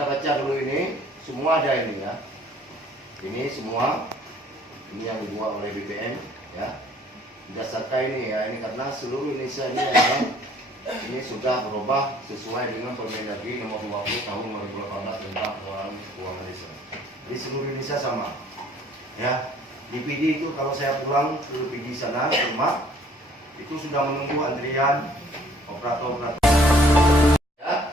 kita baca dulu ini, semua ada ini ya. Ini semua, ini yang dibuat oleh BPM ya. Berdasarkan ini ya, ini karena seluruh Indonesia ini adalah ini sudah berubah sesuai dengan Permendagri nomor 20 tahun 2018 tentang pengelolaan keuangan desa. Di seluruh Indonesia sama. Ya, di PD itu kalau saya pulang ke PD sana rumah itu sudah menunggu antrian operator-operator. Ya.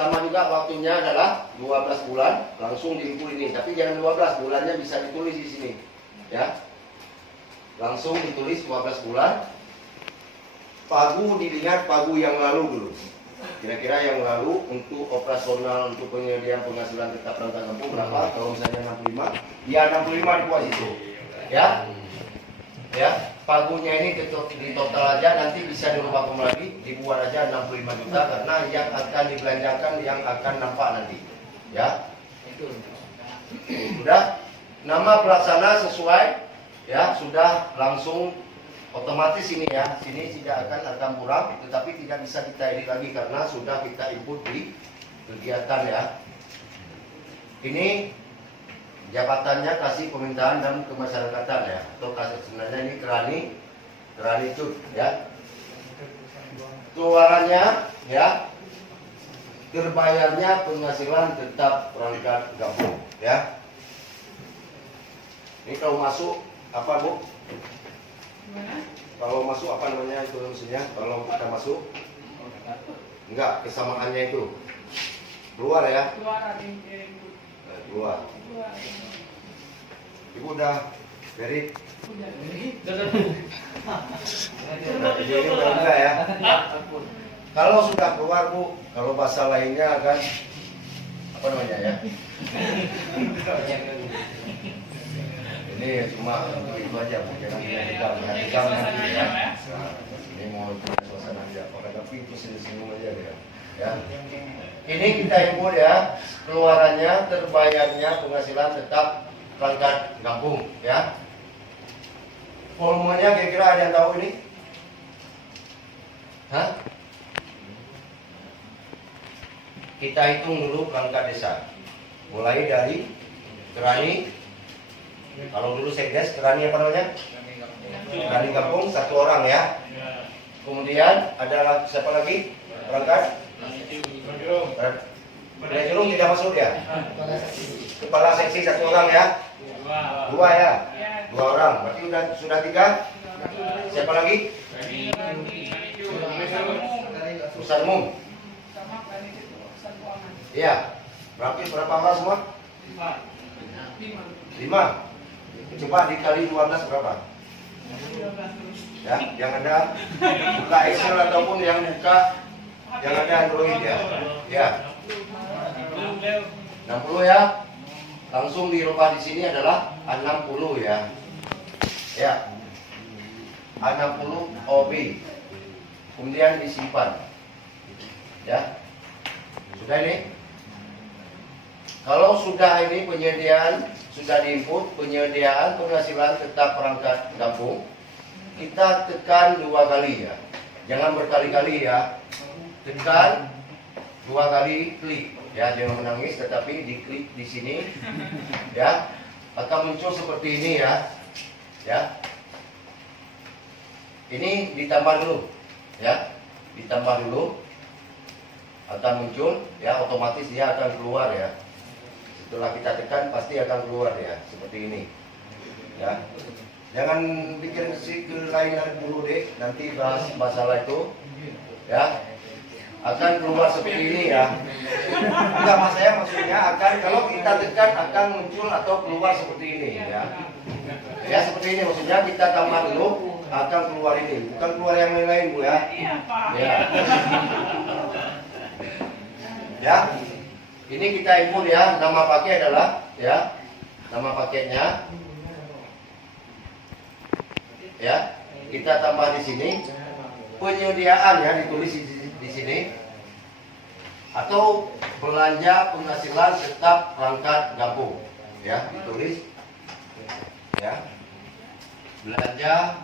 Sama juga waktunya adalah 12 bulan langsung diinput ini, tapi jangan 12 bulannya bisa ditulis di sini. Ya. Langsung ditulis 12 bulan. Pagu dilihat pagu yang lalu dulu. Kira-kira yang lalu untuk operasional untuk penyediaan penghasilan tetap perangkat kampung berapa? Kalau misalnya 65, ya 65 dibuat situ. Ya. Ya, pagunya ini di total aja nanti bisa dirubah lagi, dibuat aja 65 juta karena yang akan dibelanjakan yang akan nampak nanti. Ya. Sudah nama pelaksana sesuai ya, sudah langsung otomatis ini ya, sini tidak akan kurang, tetapi tidak bisa kita edit lagi karena sudah kita input di kegiatan ya. Ini jabatannya kasih pemerintahan dan kemasyarakatan ya, atau kasih sebenarnya ini kerani itu ya. Keluarannya ya, terbayarnya penghasilan tetap perangkat gabung ya. Ini kalau masuk apa Bu? Kalau masuk apa namanya itu maksudnya? Kalau kita masuk enggak, kesamaannya itu keluar ya? Keluar. Ibu udah dari? Ini udah enggak ya? Kalau sudah keluar Bu, kalau bahasa lainnya kan apa namanya ya? Ini cuma untuk itu aja, jangan dipegang nanti ya. Nah, ini mau suasana aja, tapi itu senyum aja ya. Ya. Ini kita input ya, keluarannya, terbayarnya penghasilan tetap perangkat kampung ya. Volumenya kira-kira ada yang tahu ini? Hah? Kita hitung dulu perangkat desa. Mulai dari kerani. Kalau dulu sekdes, kerani apa namanya? Kerani kampung, satu orang ya. Kemudian ada siapa lagi? Perangkat? Kepala Jurung tidak masuk ya? Kepala seksi satu orang ya? Dua ya? Dua orang, berarti sudah tiga? Siapa lagi? Urusan umum. Iya. Berapa orang semua? 5. Coba dikali 12 berapa? Ya, yang ada buka Excel ataupun yang buka yang ada Android ya. Ya. 60 ya. Langsung dirubah di sini adalah 60 ya. Ya. 60 OB. Kemudian disimpan. Ya. Sudah ini? Kalau sudah ini penyediaan sudah diinput penyediaan penghasilan tetap perangkat kampung, kita tekan 2 kali ya, jangan berkali-kali ya, tekan 2 kali klik ya, jangan menangis tetapi diklik di sini ya, akan muncul seperti ini ya, ya. Ini ditambah dulu ya, ditambah dulu akan muncul ya, otomatis dia akan keluar ya. Setelah kita tekan pasti akan keluar ya, seperti ini ya. Jangan bikin ke lain dulu deh, nanti bahas masalah itu ya. Akan keluar seperti ini ya. Enggak, mas saya maksudnya akan, kalau kita tekan akan muncul atau keluar seperti ini ya. Ya seperti ini maksudnya, kita tambah dulu akan keluar ini, bukan keluar yang lain-lain Bu ya. Ya. Ya. Ini kita input ya, nama pakai adalah ya, nama paketnya ya, kita tambah di sini penyediaan ya, ditulis di sini, atau belanja penghasilan tetap perangkat kampung ya, ditulis ya, belanja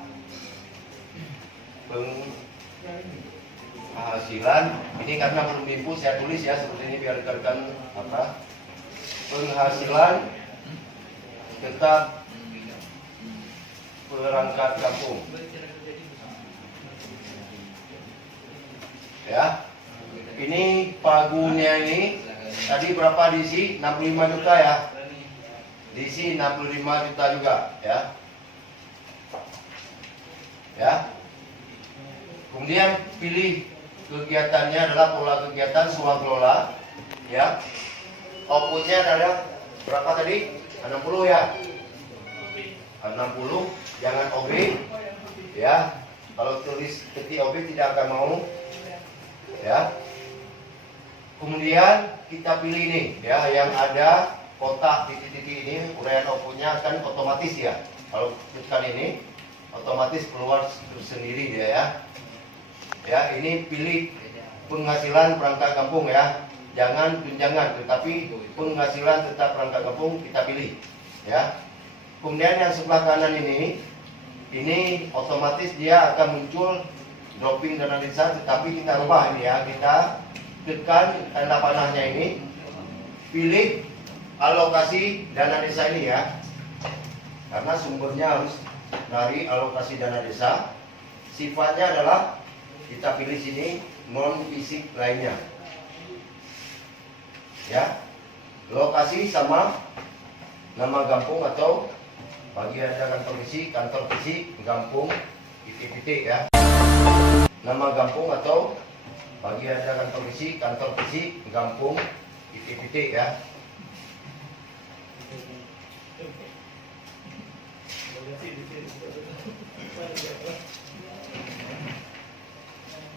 penghasilan ini karena belum diinput saya tulis ya seperti ini biar rekan-rekan apa, penghasilan tetap perangkat kampung ya. Ini pagunya ini tadi berapa diisi? 65 juta ya, diisi 65 juta juga ya. Ya, kemudian pilih kegiatannya adalah pola kegiatan swakelola ya. Outputnya adalah berapa tadi? 60 ya, 60, jangan OB ya. Kalau tulis ketik OB tidak akan mau ya. Kemudian kita pilih nih ya, yang ada kotak titik-titik ini, uraian outputnya akan otomatis ya. Kalau tekan ini otomatis keluar sendiri dia ya. Ya, ini pilih penghasilan perangkat kampung ya. Jangan tunjangan, tetapi penghasilan tetap perangkat kampung kita pilih ya. Kemudian yang sebelah kanan ini otomatis dia akan muncul dropping dana desa, tetapi kita rubah ini ya. Kita tekan tanda panahnya ini, pilih alokasi dana desa ini ya. Karena sumbernya harus dari alokasi dana desa. Sifatnya adalah kita pilih sini non fisik lainnya ya. Lokasi sama nama kampung atau bagian kantor fisik, kampung titik-titik ya. Nama kampung atau bagian kantor fisik, kampung titik-titik ya.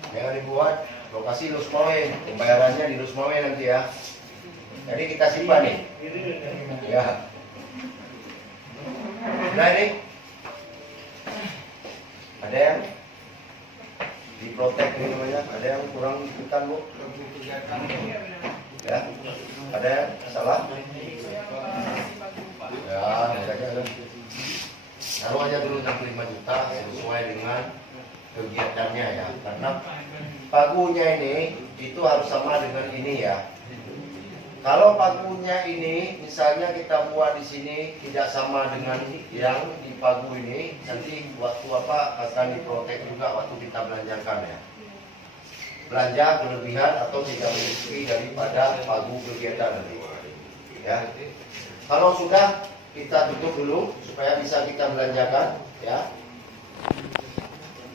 Jangan dibuat lokasi Lusmawe, pembayarannya di Lusmawe nanti ya. Jadi kita simpan nih ya. Nah ini ada yang diprotek ini namanya, ada yang kurang ikutan Bu ya, ada yang salah ya. Makanya taruh aja dulu 65 juta sesuai dengan kegiatannya ya. Karena pagunya ini itu harus sama dengan ini ya. Kalau pagunya ini misalnya kita buat di sini tidak sama dengan yang di pagu ini, nanti waktu apa akan diprotek juga waktu kita belanjakan ya. Belanja kelebihan atau tidak menyusupi daripada pagu kegiatan nanti ya. Kalau sudah kita tutup dulu supaya bisa kita belanjakan ya.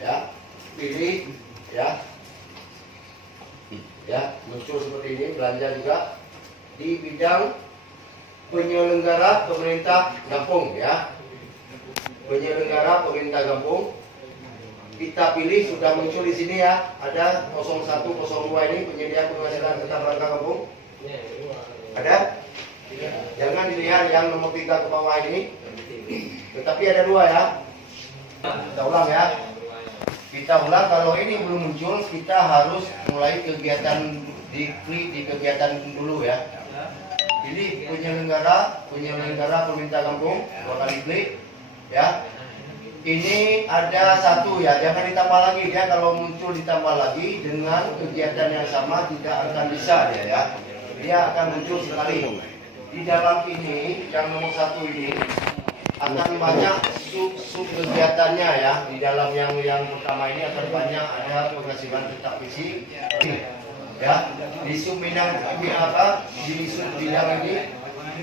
Ya, pilih ya. Ya, muncul seperti ini, belanja juga di bidang penyelenggara pemerintah kampung ya. Penyelenggara pemerintah kampung kita pilih, sudah muncul di sini ya. Ada 01, 02 ini penyedia penghasilan tetap perangkat kampung. Ada? Jangan dilihat yang nomor 3 ke bawah ini. Tetapi ada 2 ya. Kita ulang ya. Kita ulang, kalau ini belum muncul kita harus mulai kegiatan, diklik di kegiatan dulu ya. Pilih penyelenggara pemerintah kampung, 2 kali klik ya. Ini ada 1 ya, jangan ditambah lagi ya. Kalau muncul ditambah lagi dengan kegiatan yang sama tidak akan bisa dia ya. Dia akan muncul sekali. Di dalam ini yang nomor 1 ini akan banyak sub kegiatannya ya. Di dalam yang pertama ini akan banyak, ada penghasilan tetap fisik ya. Di sub bidang apa, di sub bidang ini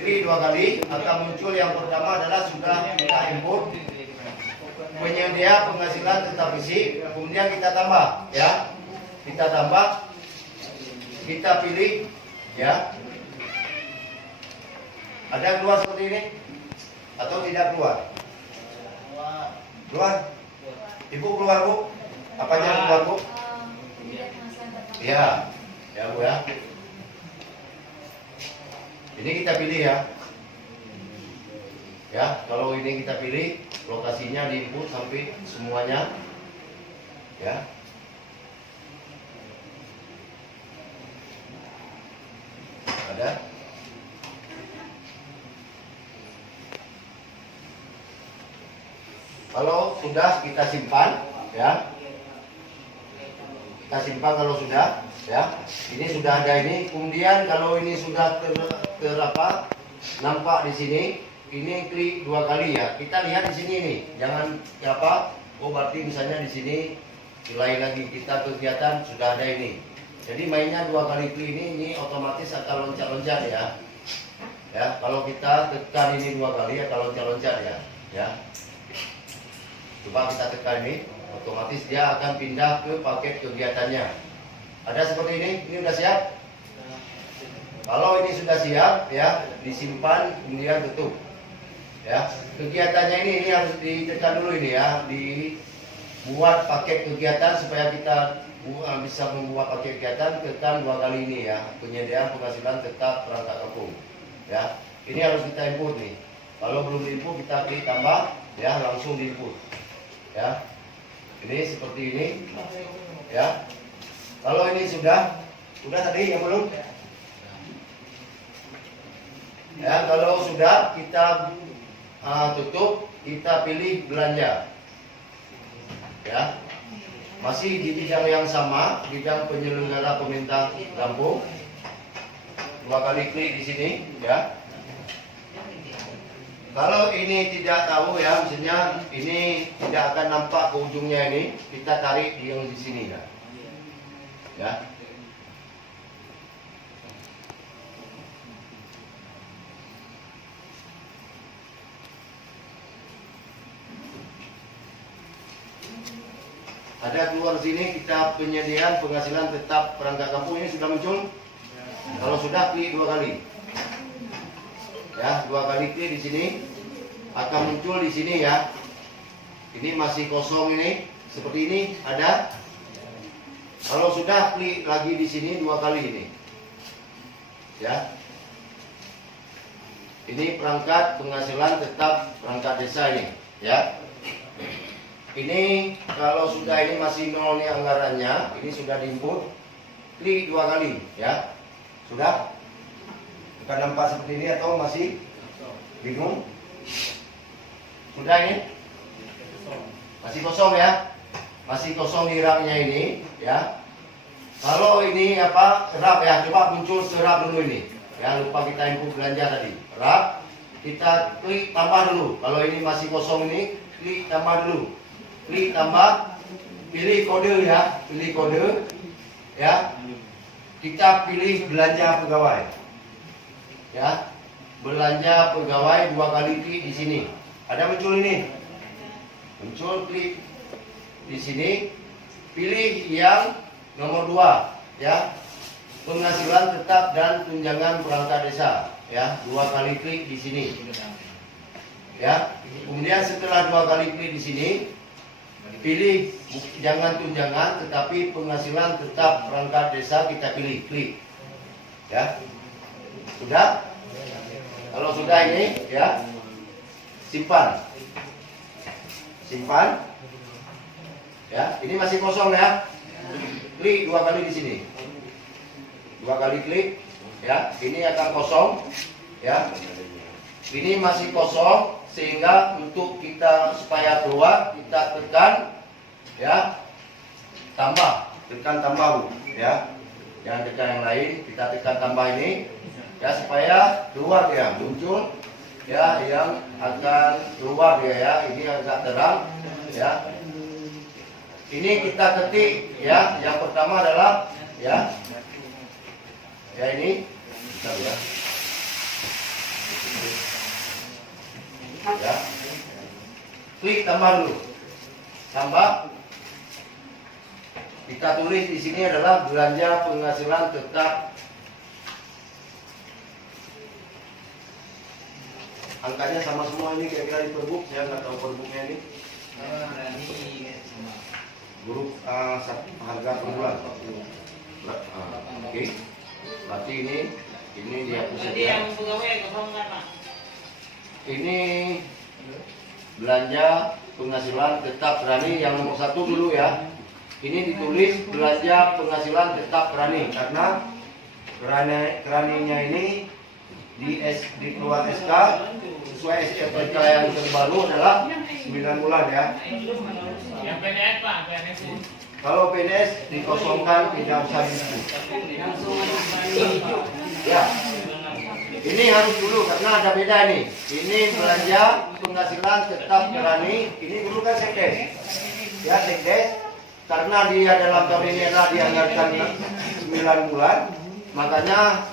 pilih 2 kali, akan muncul yang pertama adalah sudah kita input penyedia penghasilan tetap fisik. Kemudian kita tambah ya, kita tambah, kita pilih ya. Ada keluar seperti ini atau tidak keluar? Keluar? Ibu keluar Bu? Apanya keluar Bu? Ya, ya Bu ya. Ini kita pilih ya. Ya, kalau ini kita pilih, lokasinya di input sampai semuanya ya. Ada? Kalau sudah kita simpan ya. kita simpan kalau sudah, ya. Ini sudah ada ini. Kemudian kalau ini sudah nampak di sini, ini klik 2 kali ya. Kita lihat di sini nih, jangan Oh berarti misalnya di sini lain lagi kita kegiatan sudah ada ini. Jadi mainnya 2 kali klik ini otomatis akan loncat-loncat ya. Ya, kalau kita tekan ini 2 kali akan loncat-loncat ya. Ya. Coba kita tekan ini, otomatis dia akan pindah ke paket kegiatannya. Ada seperti ini udah siap? Kalau ini sudah siap ya, disimpan kemudian tutup. Ya, kegiatannya ini harus ditekan dulu ini ya, dibuat paket kegiatan supaya kita bisa membuat paket kegiatan, tekan 2 kali ini ya, penyediaan penghasilan tetap perangkat kampung. Ya, ini harus kita input nih. Kalau belum diinput kita klik tambah, ya langsung diinput. Ya, ini seperti ini. Ya, kalau ini sudah tadi yang belum? Ya, kalau sudah kita tutup, kita pilih belanja. Ya, masih di bidang yang sama, bidang penyelenggara pemerintah kampung. 2 kali klik di sini, ya. Kalau ini tidak tahu ya, misalnya ini tidak akan nampak ke ujungnya ini, kita tarik di yang di sini ya. Ya. Ada keluar sini kita penyediaan penghasilan tetap perangkat kampung ini sudah muncul. Kalau sudah klik 2 kali. Ya, 2 kali klik di sini akan muncul di sini ya. Ini masih kosong ini, seperti ini ada. Kalau sudah klik lagi di sini 2 kali ini. Ya. Ini perangkat penghasilan tetap perangkat desa ini, ya. Ini kalau sudah ini masih nol nih anggarannya, ini sudah diinput, klik 2 kali, ya. Sudah? Bukan nampak seperti ini atau masih bingung? Sudah ini? Masih kosong ya? Masih kosong di raknya ini, ya. Kalau ini serap ya, coba muncul serap dulu ini. Ya, lupa kita input belanja tadi. Rak, kita klik tambah dulu. Kalau ini masih kosong ini, klik tambah dulu. Klik tambah, pilih kode ya, pilih kode, ya. Kita pilih belanja pegawai, ya. Belanja pegawai 2 kali klik di sini. Ada muncul ini, muncul klik di sini, pilih yang nomor 2, ya. Penghasilan tetap dan tunjangan perangkat desa, ya. 2 kali klik di sini, ya. Kemudian setelah 2 kali klik di sini, pilih jangan tunjangan tetapi penghasilan tetap perangkat desa, kita pilih klik, ya. Sudah? Kalau sudah ini ya, simpan, ya. Ini masih kosong ya, klik 2 kali di sini, 2 kali klik, ya. Ini akan kosong, ya. Ini masih kosong. Sehingga untuk kita supaya keluar kita tekan ya, tekan tambah ya, jangan tekan yang lain, kita tekan tambah ini ya supaya keluar ya, muncul ya yang akan keluar ya, ini agak terang ya. Ini kita ketik ya, yang pertama adalah ya ini bentar ya. Ya, klik tambah dulu, tambah. Kita tulis di sini adalah belanja penghasilan tetap. Angkanya sama semua ini kira-kira di perbuk, saya nggak tahu perbuknya ini. Grup harga per bulan. Oke, berarti ini dihapus saja. Ini belanja penghasilan tetap berani yang nomor 1 dulu ya. Ini ditulis belanja penghasilan tetap berani karena beraninya ini di keluar SK sesuai SKPK yang terbaru adalah 9 bulan ya. Yang PNS Pak, PNS. Kalau PNS dikosongkan, tidak usah disebut. Ya, ini harus dulu karena ada beda nih. Ini belanja penghasilan tetap berani. Ini dulu kan sekdes. Ya sekdes. Karena dia dalam tahun ini adalah dianggarkan 9 bulan, makanya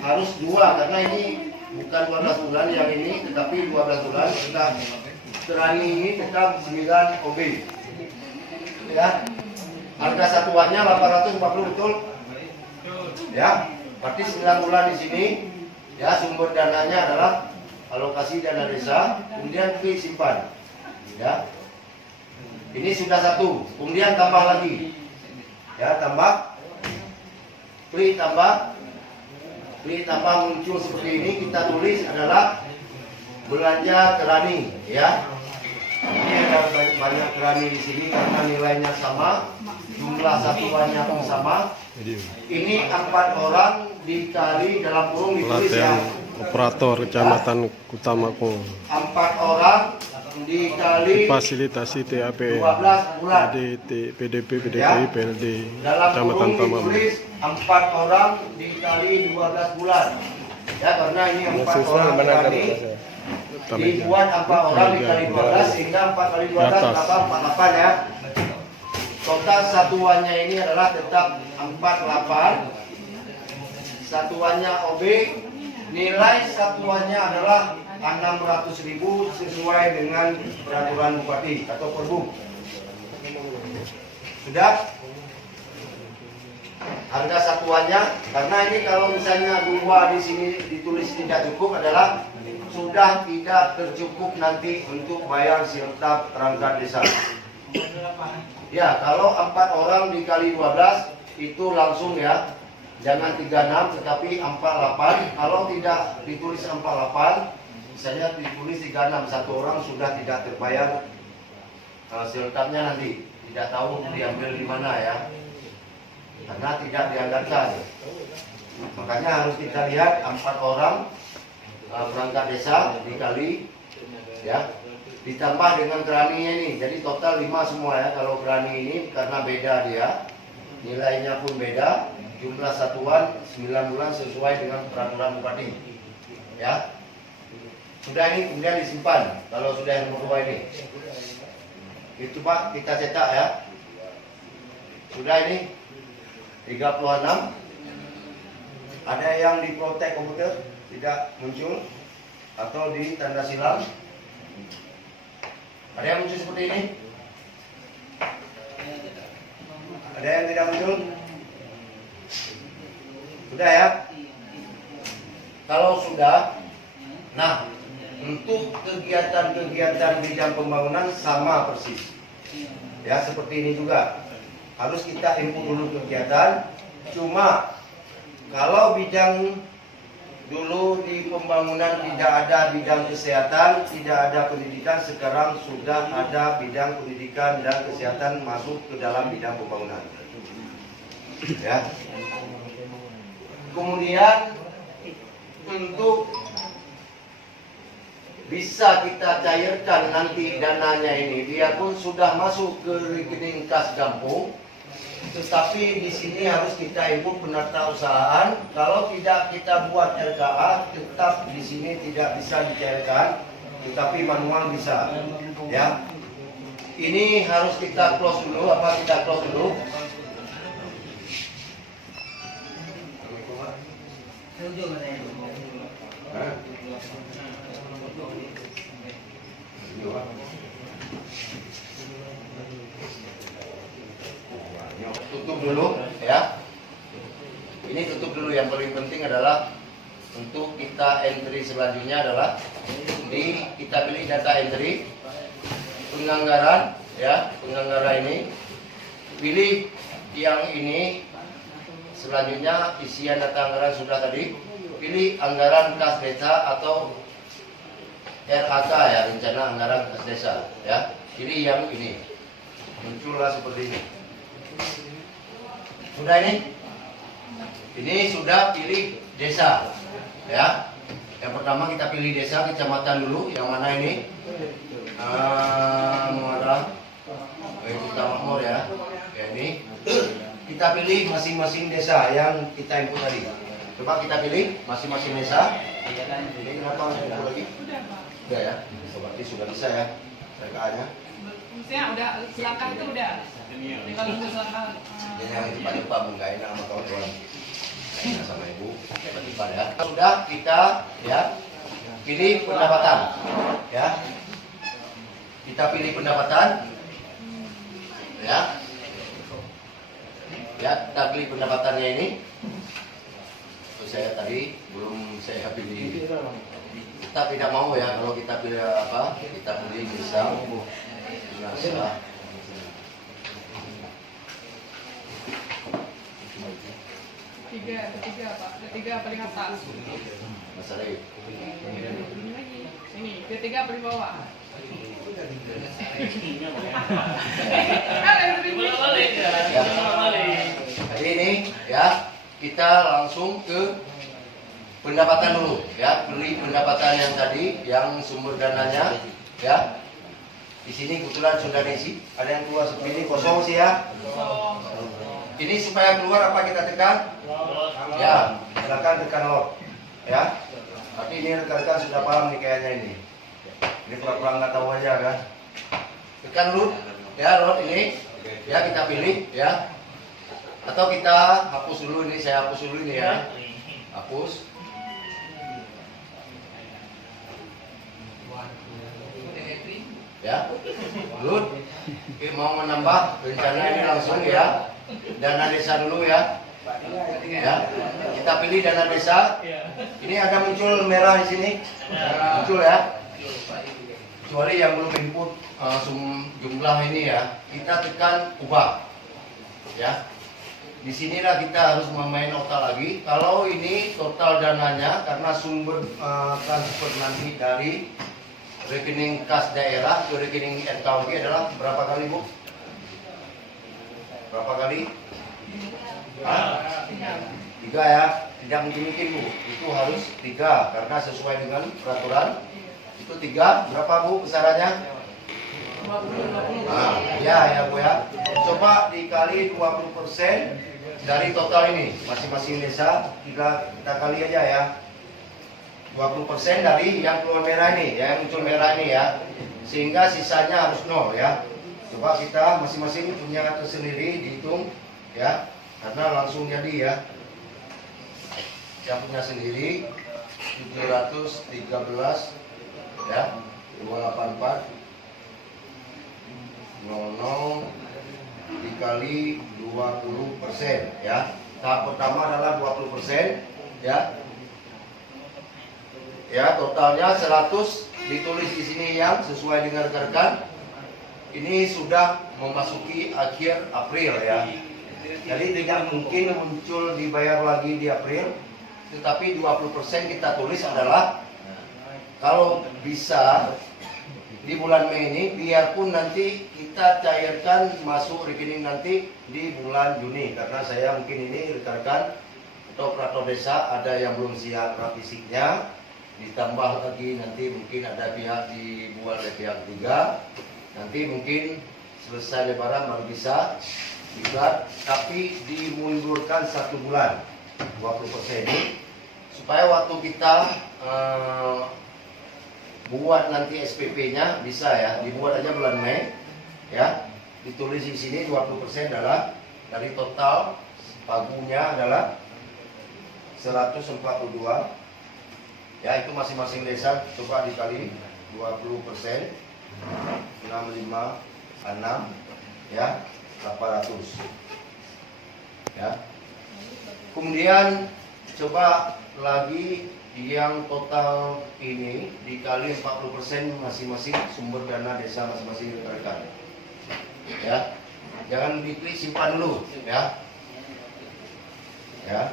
harus 2 karena ini bukan 12 bulan yang ini, tetapi 12 bulan. Tetap berani ini tetap 9 OB. Ya. Harga satuannya 840 betul? Ya, berarti 9 bulan di sini. Ya, sumber dananya adalah alokasi dana desa, kemudian free simpan. Ya. Ini sudah 1, kemudian tambah lagi. Ya, tambah free tambah muncul seperti ini, kita tulis adalah belanja kerani, ya. Ini ada banyak kerani di sini karena nilainya sama, jumlah satuannya pun sama. Ini 4 orang dikali dalam kurung ditulis ya. Operator Kecamatan Kutamako. 4 orang dikali Fasilitasi TAP 12 bulan. PDP, PDPI, PLD Dalam Kecamatan kurung Tamam. ditulis 4 orang dikali 12 bulan. Ya, karena ini 4 orang dikali dibuat 4 orang dikali 12 sehingga 4 kali 12 berapa? 48 ya. Total satuannya ini adalah tetap 48. Satuannya OB, nilai satuannya adalah 600.000 sesuai dengan peraturan bupati atau perbuk. Sudah? Harga satuannya, karena ini kalau misalnya 2 di sini ditulis tidak cukup adalah sudah tidak tercukup nanti untuk bayar siltap perangkat desa. Ya, kalau 4 orang dikali 12 itu langsung ya, jangan 36 tetapi 48. Kalau tidak ditulis 48, misalnya ditulis 36, 1 orang sudah tidak terbayar siltapnya nanti. Tidak tahu diambil di mana ya, karena tidak dianggarkan. Makanya harus kita lihat 4 orang perangkat desa dikali ya, ditambah dengan keraninya ini, jadi total 5 semua ya. Kalau kerani ini karena beda dia, nilainya pun beda, jumlah satuan 9 bulan sesuai dengan peraturan bupati ya. Sudah, ini kemudian disimpan. Kalau sudah yang nomor 2 ini itu Pak, kita cetak ya. Sudah, ini 36. Ada yang diprotek komputer tidak muncul atau di tanda silang. Ada yang muncul seperti ini? Ada yang tidak muncul? Sudah ya? Kalau sudah, nah untuk kegiatan-kegiatan bidang pembangunan sama persis. Ya, seperti ini juga. Harus kita input dulu kegiatan. Cuma kalau bidang dulu di pembangunan tidak ada bidang kesehatan, tidak ada pendidikan, sekarang sudah ada bidang pendidikan dan kesehatan masuk ke dalam bidang pembangunan. Ya. Kemudian untuk bisa kita cairkan nanti dananya ini, dia pun sudah masuk ke rekening kas kampung. Tetapi di sini harus kita input penata usahaan. Kalau tidak kita buat RKA, tetap di sini tidak bisa dicairkan, tetapi manual bisa. Ya, ini harus kita close dulu. Apa kita close dulu? Tutup dulu ya. Ini tutup dulu. Yang paling penting adalah untuk kita entry selanjutnya adalah kita pilih data entry penganggaran ya, penganggaran ini pilih yang ini. Selanjutnya isian data anggaran sudah tadi, pilih anggaran kas desa atau RAK ya, rencana anggaran kas desa ya. Pilih yang ini, muncullah seperti ini. Sudah ini sudah pilih desa ya. Yang pertama kita pilih desa kecamatan dulu. Yang mana ini? Muara Kota Makmur ya. Ya, ini kita pilih masing-masing desa yang kita input tadi. Coba kita pilih masing-masing desa. Ini kenapa input lagi? Udah ya. Berarti sudah bisa ya RKA-nya. Maksudnya udah selangkah itu udah. Tinggal nunggu selangkah. Jadi yang cepat-cepat nggak enak sama kawan-kawan. Nggak enak sama ibu. Cepat-cepat ya. Sudah kita ya pilih pendapatan. Ya. Kita pilih pendapatan. Ya. Ya, kita pilih pendapatannya ini. Saya tadi belum saya pilih. Kita tidak mau ya kalau kita pilih apa? Kita pilih misal jenazah. Ketiga Pak. Ketiga paling atas. Masalah itu. Ini ketiga paling bawah. Jadi ini ya kita langsung ke pendapatan dulu ya, beli pendapatan yang tadi yang sumber dananya ya. Di sini kebetulan sudah diisi, ada yang keluar seperti ini kosong sih ya. Ini supaya keluar apa kita tekan? Ya, silakan tekan load ya. Tapi ini rekan-rekan sudah paham nih kayaknya ini. Ini pura-pura nggak tahu aja kan. Tekan load ya, load ini ya kita pilih ya. Atau kita hapus dulu ini, saya hapus dulu ini ya. Hapus. Ya. Load. Oke, mau menambah rencana ini langsung ya. Dana desa dulu ya. Ya. Kita pilih dana desa. Ini ada muncul merah di sini. Muncul ya. Kecuali yang belum input jumlah ini ya, kita tekan ubah ya. Di sinilah kita harus memain otak lagi. Kalau ini total dananya karena sumber transfer nanti dari rekening kas daerah ke rekening RKUG adalah berapa kali Bu? Berapa kali? Tiga ya. Tidak mungkin Bu. Itu harus 3 karena sesuai dengan peraturan. Itu 3, berapa Bu besarannya? 20. Nah, ya Bu ya. Coba dikali 20% dari total ini. Masing-masing desa kita kali aja ya. 20% dari yang keluar merah ini, yang muncul merah ini ya. Sehingga sisanya harus 0 ya. Coba kita masing-masing punya tersendiri dihitung ya. Karena langsung jadi ya. Yang punya sendiri 713 ya 284 00 dikali 20% ya. Tahap pertama adalah 20% ya. Ya, totalnya 100 ditulis di sini yang sesuai dengan rekan-rekan. Ini sudah memasuki akhir April ya. Jadi tidak mungkin muncul dibayar lagi di April. Tetapi 20% kita tulis adalah kalau bisa di bulan Mei ini, biarpun nanti kita cairkan masuk rekening nanti di bulan Juni. Karena saya mungkin ini rekan-rekan atau operator desa ada yang belum siap fisiknya, ditambah lagi nanti mungkin ada pihak dibuat oleh pihak ketiga. Nanti mungkin selesai lebaran baru bisa dibuat, tapi dimundurkan 1 bulan 20% ini supaya waktu kita buat nanti SPP-nya bisa ya, dibuat aja bulan Mei ya. Ditulis di sini 20% adalah dari total pagunya adalah 142 ya. Itu masing-masing desa coba dikali 20%, 656 ya, 800 ya. Kemudian coba lagi yang total ini dikali 40% masing-masing sumber dana desa masing-masing rekan-rekan ya. Jangan diklik, simpan dulu ya. Ya.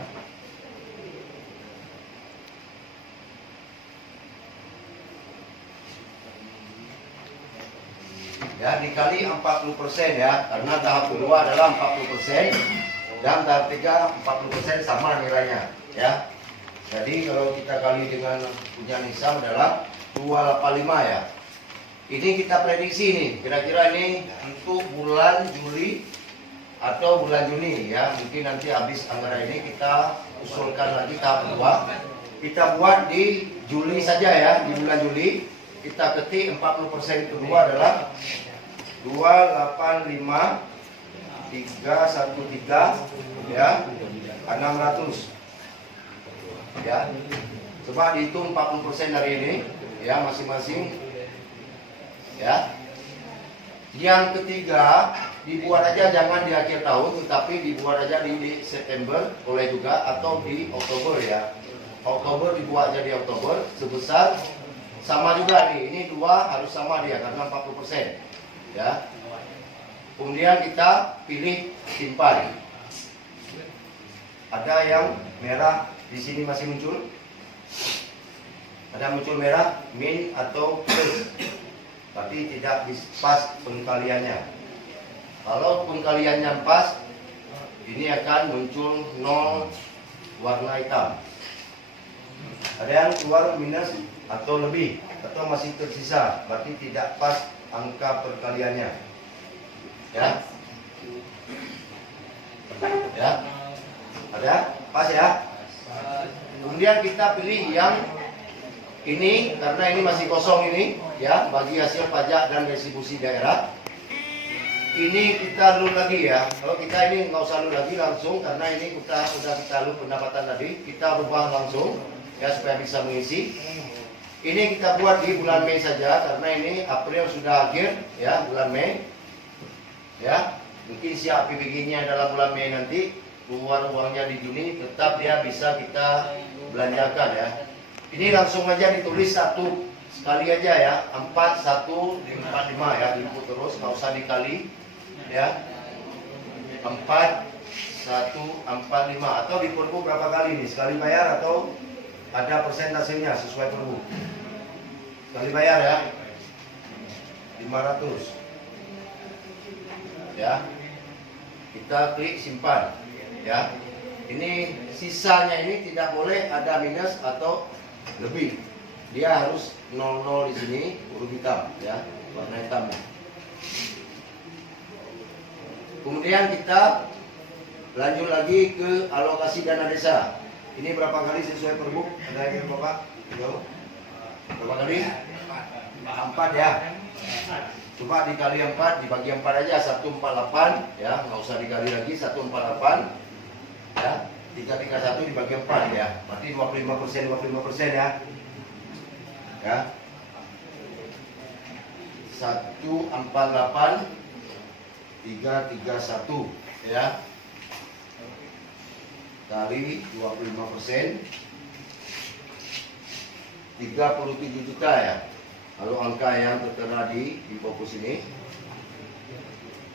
Ya, dikali 40% ya, karena tahap kedua adalah 40% dan tahap 3 40% sama nilainya ya. Jadi kalau kita kali dengan punya Nisam adalah 285 ya. Ini kita prediksi nih, kira-kira ini untuk bulan Juli atau bulan Juni ya, mungkin nanti habis anggaran ini kita usulkan lagi tahap kedua. Kita buat di Juli saja ya, di bulan Juli kita ketik 40% kedua adalah 285 313 ya 600 ya. Coba dihitung 40% dari ini ya masing-masing ya. Yang ketiga dibuat aja jangan di akhir tahun, tetapi dibuat aja di September boleh juga, atau di Oktober ya. Oktober dibuat aja di Oktober sebesar sama juga nih. Ini dua harus sama dia karena 40% ya. Kemudian kita pilih simpan. Ada yang merah di sini masih muncul. Ada muncul merah min atau plus. Tapi tidak pas pengkaliannya. Kalau pengkaliannya pas, ini akan muncul 0 warna hitam. Ada yang keluar minus atau lebih, atau masih tersisa, berarti tidak pas angka perkaliannya. Ya, ya, ada pas ya. Kemudian kita pilih yang ini karena ini masih kosong ini ya, bagi hasil pajak dan retribusi daerah. Ini kita lu lagi ya. Kalau kita ini nggak usah lu lagi langsung karena ini sudah kita lu pendapatan tadi, kita rubah langsung ya supaya bisa mengisi. Ini kita buat di bulan Mei saja karena ini April sudah akhir ya, bulan Mei. Ya, mungkin siap PBG-nya dalam bulan Mei nanti, keluar uangnya di Juni, tetap dia bisa kita belanjakan ya. Ini langsung aja ditulis satu sekali aja ya, 4145 ya, diinput terus, nggak usah dikali ya. 4145 atau di perbu berapa kali nih? Sekali bayar atau ada persentasenya sesuai perbu? Sekali bayar ya, 500 ya. Kita klik simpan ya. Ini sisanya ini tidak boleh ada minus atau lebih, dia harus 00 di sini huruf hitam ya, warna hitam. Kemudian kita lanjut lagi ke alokasi dana desa. Ini berapa kali sesuai perbu? Ada yang Bapak? Berapa kali? 4 ya. Coba dikali 4, dibagi 4 aja, 148 ya, nggak usah dikali lagi, 148 ya. 331 dibagi 4 ya, berarti 25% ya. Ya. 148 331 ya. Kali 25%, 37 juta ya. Kalau angka yang tertera di fokus ini,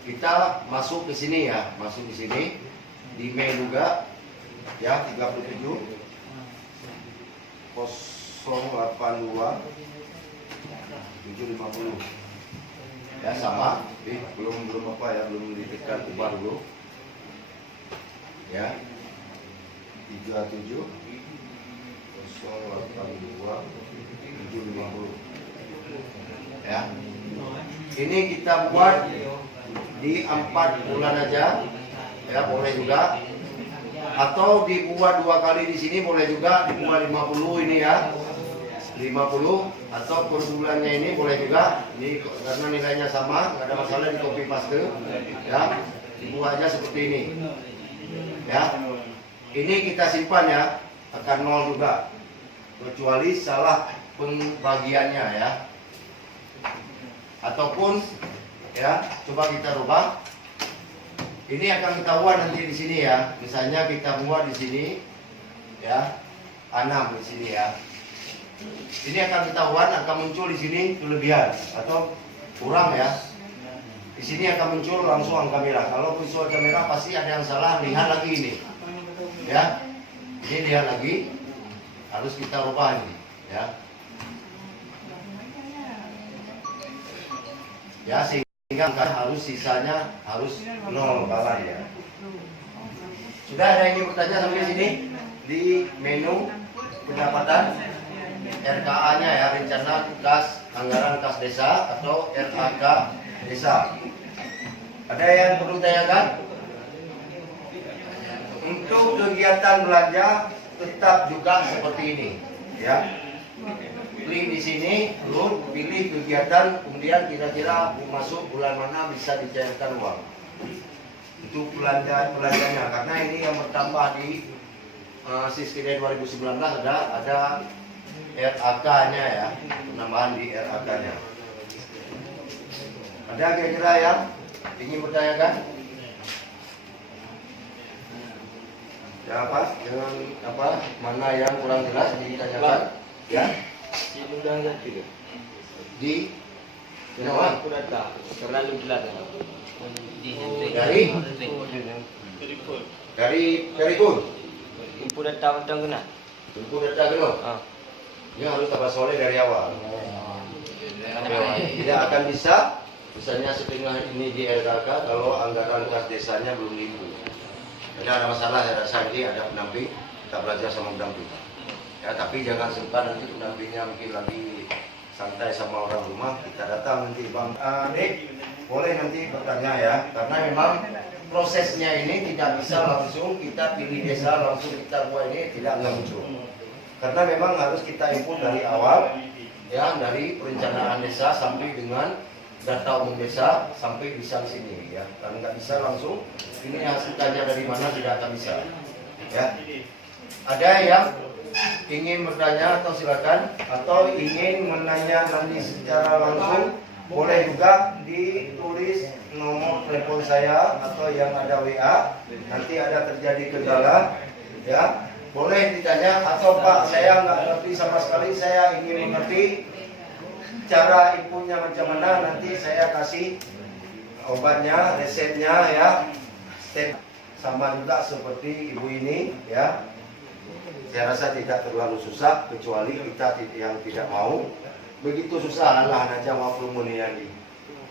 kita masuk ke sini ya, masuk ke sini di Mei juga ya, 37 082 750 ya, sama belum apa ya, belum ditekan ubah dulu ya. 37 082 750 ya. Ini kita buat di 4 bulan aja ya, boleh juga, atau dibuat 2 kali di sini boleh juga, dibuat 50 ini ya, 50, atau per bulannya ini boleh juga. Ini karena nilainya sama, nggak ada masalah, di copy paste ya, dibuat aja seperti ini ya. Ini kita simpan ya, akan 0 juga kecuali salah pembagiannya ya. Ataupun ya, coba kita rubah. Ini akan ketahuan nanti di sini ya. Misalnya kita buat di sini ya, 6 di sini ya. Ini akan ketahuan, akan muncul di sini kelebihan atau kurang ya. Di sini akan muncul langsung angka merah. Kalau muncul angka merah pasti ada yang salah. Lihat lagi ini ya. Ini lihat lagi, harus kita rubah ini ya. Ya, sehingga harus sisanya harus 0 kalah ya. Sudah ada yang ingin bertanya sampai sini? Di menu pendapatan RKA-nya ya, rencana kas anggaran kas desa atau RAK desa. Ada yang perlu tanyakan? Untuk kegiatan belanja tetap juga seperti ini, ya. Klik di sini, lalu pilih kegiatan, kemudian kira-kira masuk bulan mana bisa dicairkan uang. Itu belanjanya, karena ini yang bertambah di Siskine 2019 ada RAK-nya ya, penambahan di RAK-nya. Ada kira-kira yang ingin bertanyakan? Ya apa? Jangan apa? Mana yang kurang jelas ditanyakan? Ya. Di Jawa terlalu jelas dari Perikun. info data macam kena. Tunggu data dulu. Ini harus tambah soleh dari awal. Tidak akan bisa, misalnya setengah ini di RKK kalau anggaran kas desanya belum limbu. Jadi ada masalah, saya rasa ini ada pendamping, kita belajar sama pendamping. Ya, tapi jangan sempat nanti pendampingnya mungkin lagi santai sama orang rumah, kita datang nanti Bang. Dik, boleh nanti bertanya ya, karena memang prosesnya ini tidak bisa langsung kita pilih desa, langsung kita buat ini tidak muncul. Karena memang harus kita input dari awal, ya, dari perencanaan desa sampai dengan data umum desa sampai bisa di sini, ya. Karena nggak bisa langsung ini hasilnya dari mana tidak akan bisa, ya. Ada yang ingin bertanya atau silakan, atau ingin menanya nanti secara langsung, boleh juga ditulis nomor telepon saya atau yang ada WA. Nanti ada terjadi kendala, ya, boleh ditanya. Atau Pak, saya nggak ngerti sama sekali, saya ingin mengerti cara infonya macam mana, nanti saya kasih obatnya, resepnya, ya. Step sama juga seperti ibu ini, ya. Saya rasa tidak terlalu susah, kecuali kita yang tidak mau. Begitu susah, Allah aja waful muniani.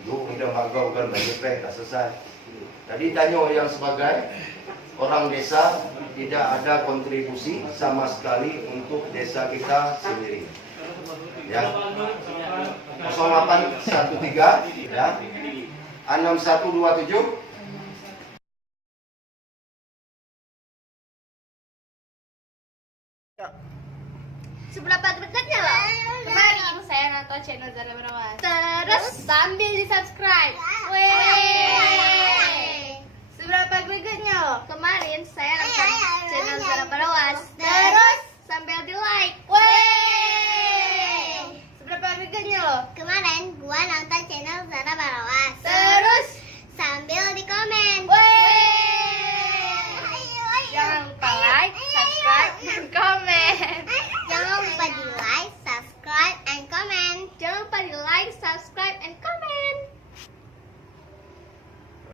Yuk, kita bangga bukan banyak tak selesai. Jadi tanyo yang sebagai orang desa tidak ada kontribusi sama sekali untuk desa kita sendiri. Ya. 0813 ya. 6127 Sebelah dekatnya loh. Kemarin saya nonton channel Zara Berawas. Terus sambil di subscribe.